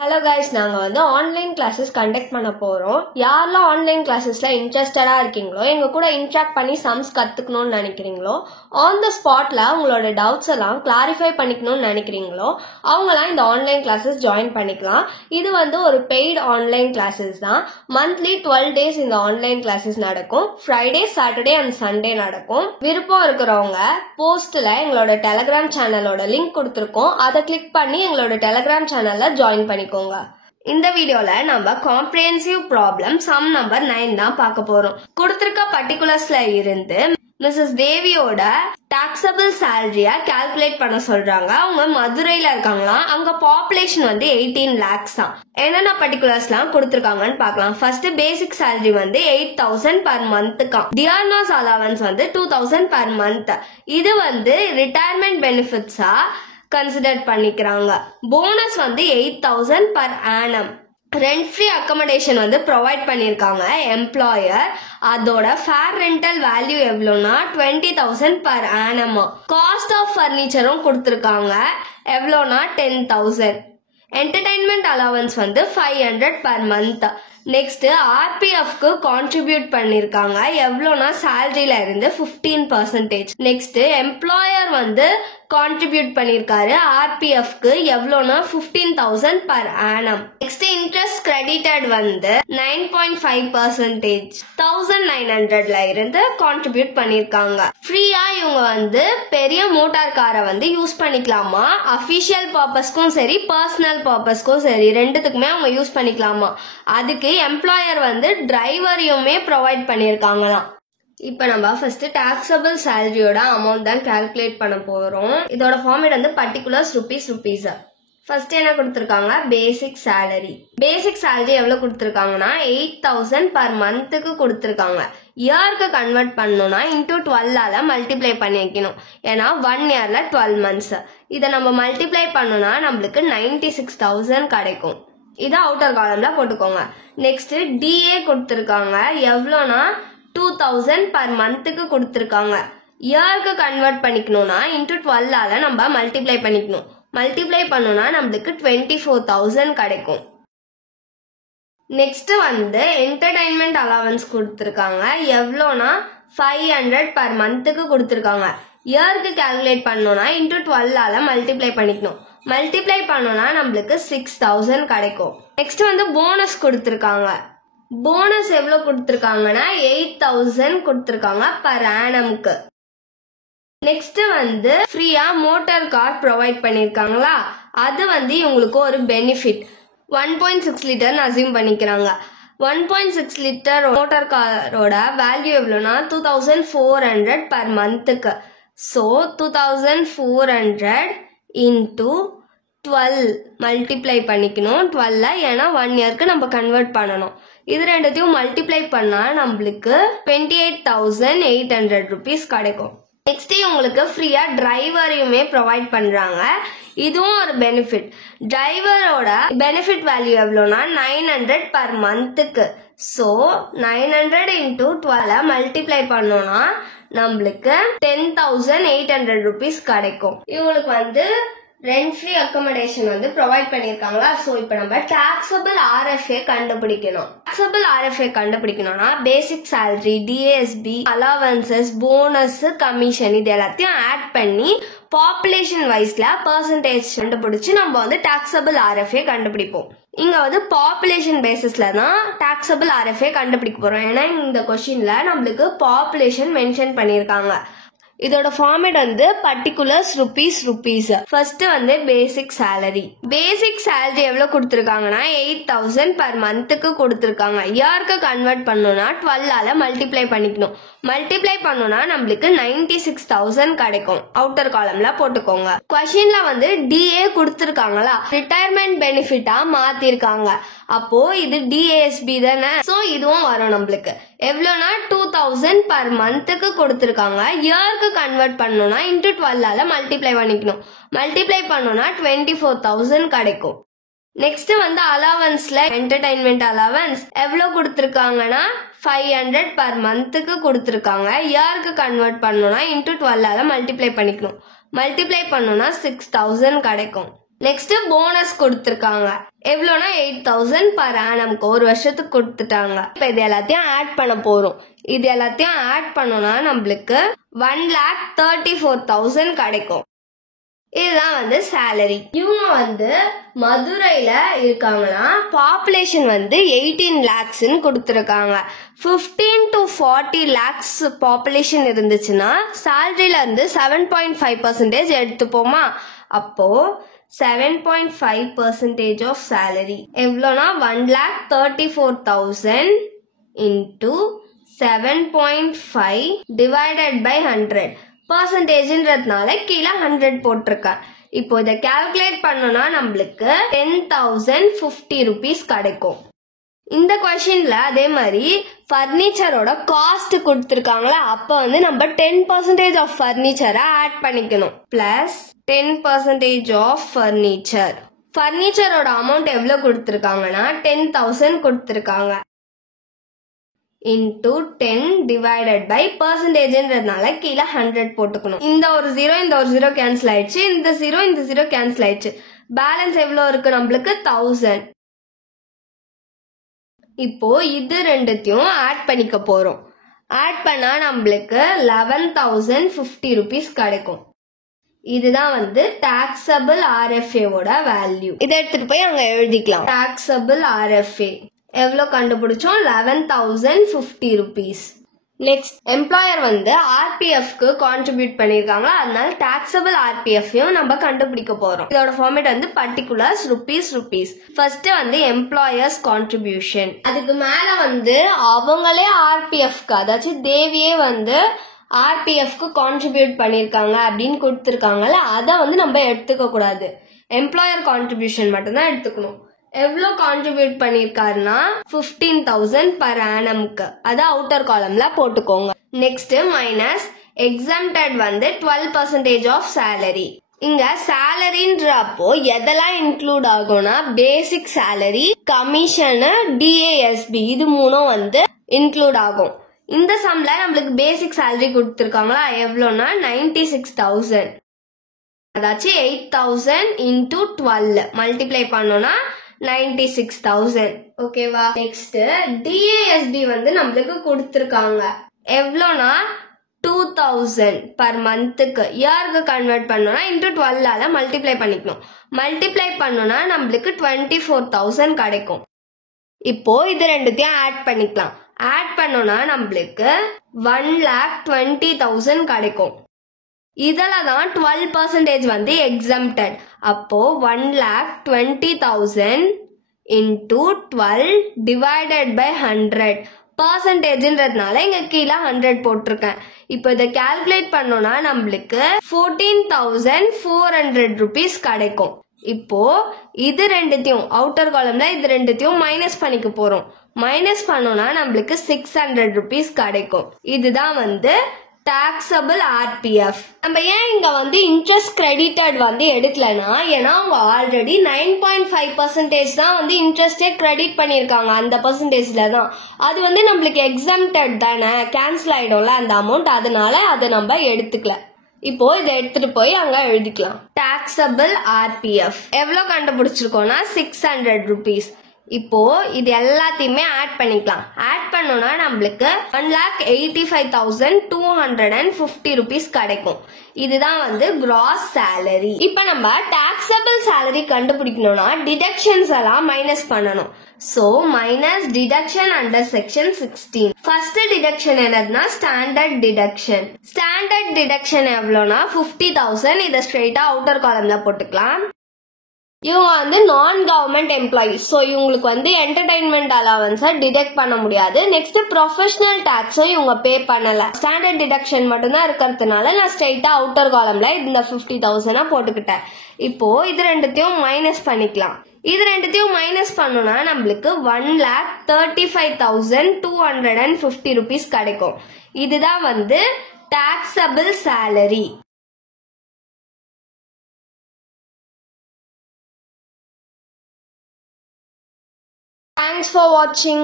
Hello guys, நாங்கள் வந்து online classes conduct பண்ண போகிறோம். யாரெல்லாம் ஆன்லைன் கிளாஸஸில் இன்ட்ரெஸ்டடாக இருக்கீங்களோ, எங்கள் கூட இன்ட்ராக்ட் பண்ணி சம்ஸ் கற்றுக்கணும்னு நினைக்கிறீங்களோ, ஆன் த ஸ்பாட்டில் உங்களோட டவுட்ஸ் எல்லாம் கிளாரிஃபை பண்ணிக்கணும்னு நினைக்கிறீங்களோ, அவங்களாம் இந்த ஆன்லைன் கிளாஸஸ் ஜாயின் பண்ணிக்கலாம். இது வந்து ஒரு பெய்டு ஆன்லைன் கிளாஸஸ் தான். மந்த்லி 12 days இந்த ஆன்லைன் கிளாஸஸ் நடக்கும். ஃப்ரைடே, சாட்டர்டே அண்ட் சண்டே நடக்கும். விருப்பம் இருக்கிறவங்க போஸ்ட்டில் எங்களோட டெலகிராம் சேனலோட லிங்க் கொடுத்துருக்கோம். அதை கிளிக் பண்ணி எங்களோட டெலகிராம் சேனலில் ஜாயின் பண்ணி இந்த வீடியோல நம்ம காம்ப்ரிஹென்சிவ் ப்ராப்ளம் சம் நம்பர் 9 தான் பார்க்க போறோம். கொடுத்திருக்க பர்டிகுலர்ஸ்ல இருந்து மிஸ்ஸஸ் தேவியோட டாக்ஸபிள் சேலரியா கால்குலேட் பண்ண சொல்றாங்க. அவங்க மதுரையில இருக்காங்களாம். அங்க பாப்புலேஷன் வந்து 18 lakhs தான். என்னென்ன பர்டிகுலர்ஸ்லாம் கொடுத்திருக்காங்கன்னு பார்க்கலாம். ஃபர்ஸ்ட் பேசிக் சேலரி வந்து 8,000 per monthக்காம். டியர்னஸ் அலவன்ஸ் வந்து 2,000 per month. இது வந்து ரிட்டையர்மெண்ட் பெனிஃபிட்ஸா கன்சிடர் பண்ணிக்கிறாங்க. போனஸ் வந்து 8,000 per annum. Rent free accommodation வந்து ப்ரொவைட் பண்ணியிருக்காங்க எம்ப்ளாயர். அதோட ஃபேர் ரெண்டல் வேல்யூ எவ்வளோனா 20,000 per annum. காஸ்ட் ஆஃப் ஃபர்னிச்சரும் கொடுத்துருக்காங்க. எவ்வளோனா 10,000. என்டர்டைன்மெண்ட் அலவன்ஸ் வந்து 500 per month. நெக்ஸ்ட் ஆர்பிஎஃப்க்கு கான்ட்ரிபியூட் பண்ணிருக்காங்க. எவ்வளோனா சேலரியில இருந்து 15%. நெக்ஸ்ட் எம்ப்ளாயர் வந்து கான்ட்ரிபியூட் பண்ணிருக்காரு ஆர்பிஎஃப்க்கு. எவ்வளோனா 15,000 per annum. Next interest credited வந்து 9.5%, 1,900ல இருந்து கான்ட்ரிபியூட் பண்ணிருக்காங்க. ஃப்ரீயா இவங்க வந்து பெரிய மோட்டார் காரை வந்து யூஸ் பண்ணிக்கலாமா. அபிஷியல் பர்பஸ்க்கும் சரி, பர்சனல் பர்பஸ்க்கும் சரி, ரெண்டுத்துக்குமே அவங்க யூஸ் பண்ணிக்கலாமா. அதுக்கு எம்ப்ளாயர் வந்து டிரைவரையுமே ப்ரொவைட் பண்ணிருக்காங்களாம். இப்ப நம்ம ஃபர்ஸ்ட் டாக்ஸபிள் சேலரியோட அமௌண்ட் தான் கால்குலேட் பண்ண போறோம். இதோட ஃபார்மேட் வந்து பர்டிகுலர்ஸ் ருபீஸ். ஃபர்ஸ்ட் என்ன கொடுத்துருக்காங்க, பேசிக் சேலரி. பேசிக் சேலரி எவ்வளவு கொடுத்துருக்காங்கன்னா 8,000 per monthக்கு கொடுத்துருக்காங்க. இயருக்கு கன்வெர்ட் பண்ணணும்னா இன்டூ 12ஆல மல்டிப்ளை பண்ணி வைக்கணும். ஏன்னா 1 yearல 12 months. இதை நம்ம மல்டிப்ளை பண்ணோம்னா நம்மளுக்கு 96,000 கிடைக்கும். இதை அவுட்டர் காலம்ல போட்டுக்கோங்க. நெக்ஸ்ட் டிஏ கொடுத்துருக்காங்க. எவ்வளோனா 2,000 per monthக்கு கொடுத்துருக்காங்க. இயருக்கு கன்வெர்ட் பண்ணிக்கணும்னா இன்டூ 12ஆல நம்ம மல்டிப்ளை பண்ணிக்கணும். மல்டிப்ளை பண்ணோம்னா நம்மளுக்கு 24,000 கிடைக்கும். நெக்ஸ்ட் வந்து என்டர்டைன்மெண்ட் அலவன்ஸ் கொடுத்துருக்காங்க. எவ்வளோனா 500 per monthக்கு கொடுத்துருக்காங்க. இயருக்கு கால்குலேட் பண்ணோம்னா இன்டூ 12ஆல மல்டிப்ளை பண்ணிக்கணும். மல்டிப்ளை பண்ணோம்னா நம்மளுக்கு 6,000 கிடைக்கும். நெக்ஸ்ட் வந்து போனஸ் கொடுத்துருக்காங்க. போனஸ் எவ்வளவு கொடுத்துருக்காங்கன்னா 8,000 கொடுத்துருக்காங்க per annumக்கு. நெக்ஸ்ட் வந்து ஃப்ரீயா மோட்டார் கார் ப்ரொவைட் பண்ணிருக்காங்களா. அது வந்து இவங்களுக்கு ஒரு பெனிஃபிட். 1.6 liter அசியூம் பண்ணிக்கிறாங்க. 1.6 liter மோட்டார் காரோட வேல்யூ எவ்வளோனா 2,400 per monthக்கு. ஸோ 2,400 into 12 மல்டிப்ளை பண்ணிக்கணும் 12. ஏன்னா 1 yearக்கு நம்ம கன்வெர்ட் பண்ணணும். இது ரெண்டுத்தையும் மல்டிப்ளை பண்ணா நம்மளுக்கு 28,800 rupees கிடைக்கும். நெக்ஸ்ட் உங்களுக்கு ஃப்ரீயா டிரைவரையுமே ப்ரொவைட் பண்றாங்க. இதுவும் ஒரு பெனிஃபிட். டிரைவரோட பெனிஃபிட் வேல்யூ எவ்வளோனா 900 per monthக்கு. ஸோ 900 into 12 மல்டிப்ளை பண்ணோம்னா நம்மளுக்கு 10,800 rupees கிடைக்கும். இவங்களுக்கு வந்து ரெண்ட் ஃப்ரீ அக்கமடேஷன் வந்து ப்ரொவைட் பண்ணிருக்காங்களா. ஸோ இப்போ நம்ம டாக்ஸபிள் ஆர்எஃப்ஏ கண்டுபிடிக்கணும். டாக்ஸபிள் ஆர்எஃப்ஏ கண்டுபிடிக்கணும்னா basic salary, DSP, allowances, bonus, commission இது எல்லாத்தையும் ஆட் பண்ணி பாப்புலேஷன் வைஸ்ல பெர்சன்டேஜ் கண்டுபிடிச்சு நம்ம வந்து டாக்ஸபிள் ஆர்எஃப்ஏ கண்டுபிடிப்போம். இங்க வந்து பாப்புலேஷன் பேசிஸ்ல தான் டாக்ஸபிள் ஆர்எஃப்ஏ கண்டுபிடிக்க போறோம். ஏன்னா இந்த கொஸ்டின்ல நம்மளுக்கு பாப்புலேஷன் மென்ஷன் பண்ணிருக்காங்க. இதோட ஃபார்மேட் வந்து பர்டிகுலர்ஸ் ருபீஸ். ஃபர்ஸ்ட் வந்து பேசிக் சேலரி. பேசிக் சேலரி எவ்வளவு கொடுத்துருக்காங்கன்னா 8,000 per monthக்கு கொடுத்துருக்காங்க. இயருக்கு கன்வெர்ட் பண்ணணும்னா 12ஆல மல்டிப்ளை பண்ணிக்கணும். மல்டிப்ளை பண்ணோம்னா நம்மளுக்கு 96,000 கிடைக்கும். அவுட்டர் காலம்ல போட்டுக்கோங்க. கொஸ்டின்ல வந்து டிஏ கொடுத்துருக்காங்களா, ரிட்டையர்மெண்ட் பெனிஃபிட்டா மாத்திருக்காங்க. அப்போ இது டிஏஎஸ்பி தானே. ஸோ இதுவும் வரும் நம்மளுக்கு. எவ்வளோனா 2,000 per monthக்கு கொடுத்துருக்காங்க. இயருக்கு கன்வெர்ட் பண்ணணும்னா இன்டூ 12ஆல மல்டிப்ளை பண்ணிக்கணும். மல்டிப்ளை பண்ணோம்னா 24,000 கிடைக்கும். நெக்ஸ்ட் வந்து அலவன்ஸ்ல என்டர்டைன்மெண்ட் அலவன்ஸ் எவ்வளவு கொடுத்துருக்காங்கன்னா 500 per monthக்கு கொடுத்துருக்காங்க. இயருக்கு கன்வெர்ட் பண்ணணும்னா இன்டூ 12ஆல மல்டிப்ளை பண்ணிக்கணும். மல்டிப்ளை பண்ணோம்னா 6,000 கிடைக்கும். நெக்ஸ்ட் போனஸ் கொடுத்துருக்காங்க. எவ்வளோனா 8,000 per annumக்கு ஒரு வருஷத்துக்கு கொடுத்துட்டாங்க. இப்போ இது எல்லாத்தையும் ஆட் பண்ண போறோம். இது எல்லாத்தையும் ஆட் பண்ணோம்னா நம்மளுக்கு 1,34,000 கிடைக்கும். இதுதான் வந்து சேலரி. இவங்க வந்து மதுரையில இருக்காங்கன்னா பாப்புலேஷன் வந்து 18 lakhsன்னு கொடுத்துருக்காங்க. 15 to 40 lakhs பாப்புலேஷன் இருந்துச்சுன்னா சேலரியில இருந்து 7.5% எடுத்துப்போமா. அப்போ 7.5% ஆஃப் சேலரி எவ்வளோனா 1,34,000 into 7.5 divided by 100 பர்சன்டேஜ்ன்றதுனால கீழே 100 போட்டிருக்கேன். இப்போ இதை கால்குலேட் பண்ணோம்னா நம்மளுக்கு 10,050 rupees கிடைக்கும். இந்த கொஸ்டின்ல அதே மாதிரி ஃபர்னிச்சரோட காஸ்ட் கொடுத்துருக்காங்களா, அப்போ வந்து நம்ம 10% ஆஃப் ஃபர்னிச்சரை ஆட் பண்ணிக்கணும். Plus 10% of furniture. ஃபர்னிச்சரோட அமௌண்ட் எவ்வளோ கொடுத்துருக்காங்கன்னா 10,000 கொடுத்துருக்காங்க. into 10 divided by percentageன்றதுனால கீழே 100 போட்டுக்கணும். இந்த ஒரு 0 கேன்சல் ஆயிடுச்சு, இந்த 0 கேன்சல் ஆயிடுச்சு. பேலன்ஸ் எவ்வளோ இருக்கு நம்மளுக்கு 1000. இப்போ இது ரெண்டுத்தையும் ஆட் பண்ணிக்க போறோம். ஆட் பண்ணா நம்மளுக்கு 11,050 rupees கிடைக்கும். இதுதான் வந்து taxable RFA ஓட வேல்யூ. இதை எடுத்துட்டு போய் அங்க எழுதிக்கலாம். taxable RFA எவ்வளோ கண்டுபிடிச்சோம் 11,050 rupees. நெக்ஸ்ட் எம்ப்ளாயர் வந்து ஆர்பிஎஃப்க்கு கான்ட்ரிபியூட் பண்ணிருக்காங்க, அதனால டாக்ஸபிள் ஆர்பிஎஃப்யும் நம்ம கண்டுபிடிக்க போறோம். இதோட ஃபார்மேட் வந்து பர்டிகுலர்ஸ் ரூபீஸ். ஃபர்ஸ்ட் வந்து எம்ப்ளாயர்ஸ் கான்ட்ரிபியூஷன், அதுக்கு மேல வந்து அவங்களே ஆர்பிஎஃப்க்கு அதாச்சும் தேவியே வந்து ஆர்பிஎஃப்க்கு கான்ட்ரிபியூட் பண்ணிருக்காங்க அப்படின்னு கொடுத்துருக்காங்கல்ல, அதை வந்து நம்ம எடுத்துக்க கூடாது. எம்ப்ளாயர் கான்ட்ரிபியூஷன் மட்டும்தான் எடுத்துக்கணும். எவ்வளோ கான்ட்ரிபியூட் பண்ணிருக்காருன்னா 15,000 per annumக்கு, அதை அவுட்டர் காலம்ல போட்டுக்கோங்க. நெக்ஸ்ட் மைனஸ் எக்ஸம்டட் வந்து 12% ஆஃப் சேலரி. இங்க சேலரின்றப்போ எதெல்லாம் இன்க்ளூட் ஆகும்னா பேசிக் சேலரி, கமிஷன், டிஏஎஸ்பி இது மூணும் வந்து இன்க்ளூட் ஆகும். இந்த சம்ல நம்மளுக்கு பேசிக் சேலரி கொடுத்துருக்காங்களா, எவ்வளோனா 96,000. அதாச்சும் 8,000 into 12 மல்டிப்ளை பண்ணோம்னா 96,000. ஓகேவா. நெக்ஸ்ட் டிஏஎஸ்டி வந்து நம்மளுக்கு கொடுத்துருக்காங்க, எவ்வளோனா 2,000 பர் மந்த்துக்கு. இயருக்கு கன்வெர்ட் பண்ணோம்னா இன்டூ 12 மல்டிப்ளை பண்ணிக்கணும். மல்டிப்ளை பண்ணோம்னா நம்மளுக்கு 24,000 கிடைக்கும். இப்போ இது ரெண்டுத்தையும் ஆட் பண்ணிக்கலாம். ஆட் பண்ணோம்னா நம்மளுக்கு 1,20,000 கிடைக்கும். இதுல தான் 12% வந்து எக்ஸம்டட். அப்போ 1,20,000 into 12 divided by 100 பர்சன்டேஜ்ன்றதுனால இங்க கீழே 100 போட்டிருக்கேன். இப்போ இதை கால்குலேட் பண்ணோம்னா நம்மளுக்கு 14,400 rupees கிடைக்கும். இப்போ இது ரெண்டுத்தையும் அவுட்டர் காலம்ல இது ரெண்டுத்தையும் மைனஸ் பண்ணிக்க போறோம். மைனஸ் பண்ணோம்னா நம்மளுக்கு 600 rupees கிடைக்கும். இதுதான் வந்து taxable RPF. நம்ம ஏன் இங்க வந்து இன்ட்ரெஸ்ட் கிரெடிட்டட் வந்து எடுக்கலனா, ஏன்னா அவங்க ஆல்ரெடி 9.5% தான் வந்து இன்ட்ரெஸ்டே கிரெடிட் பண்ணிருக்காங்க. அந்த பர்சன்டேஜ்ல தான் அது வந்து நம்மளுக்கு எக்ஸம்டட் தானே, கேன்சல் ஆயிடும்ல அந்த அமௌண்ட், அதனால அதை நம்ம எடுத்துக்கல. இப்போ இதை எடுத்துட்டு போய் அங்க எழுதிக்கலாம். taxable RPF எவ்வளவு கண்டுபிடிச்சிருக்கோம்னா 600 rupees. இப்போ இது எல்லாத்தையுமே ஆட் பண்ணிக்கலாம். ஆட் பண்ணோம்னா நம்மளுக்கு 1,85,250 rupees கிடைக்கும். இதுதான் வந்து கிராஸ் சேலரி. இப்போ நம்ம டாக்ஸபிள் சேலரி கண்டுபிடிக்கணும்னா டிடக்ஷன்ஸ் எல்லாம் மைனஸ் பண்ணணும். So minus deduction under section 16. First deduction என்னதுன்னா ஸ்டாண்டர்ட் டிடக்ஷன். ஸ்டாண்டர்ட் டிடக்ஷன் எவ்வளோனா 50,000. இதை ஸ்ட்ரெயிட்டா அவுட்டர் காலம்ல போட்டுக்கலாம். இவங்க வந்து நான் கவர்மெண்ட் எம்ப்ளாயிஸ், ஸோ இவங்களுக்கு வந்து என்டர்டைன்மெண்ட் அலவன்ஸை டிடெக்ட் பண்ண முடியாது. நெக்ஸ்ட் ப்ரொஃபஷனல் டாக்ஸும் இவங்க பே பண்ணல. ஸ்டாண்டர்ட் டிடக்ஷன் மட்டும்தான் இருக்கிறதுனால நான் ஸ்ட்ரெயிட்டா அவுட்டர் காலம்ல இந்த 50,000 போட்டுக்கிட்டேன். இப்போ இது ரெண்டுத்தையும் மைனஸ் பண்ணிக்கலாம். இது ரெண்டுத்தையும் மைனஸ் பண்ணோம்னா நம்மளுக்கு 1,35,250 rupees கிடைக்கும். இதுதான் வந்து taxable salary. Thanks for watching.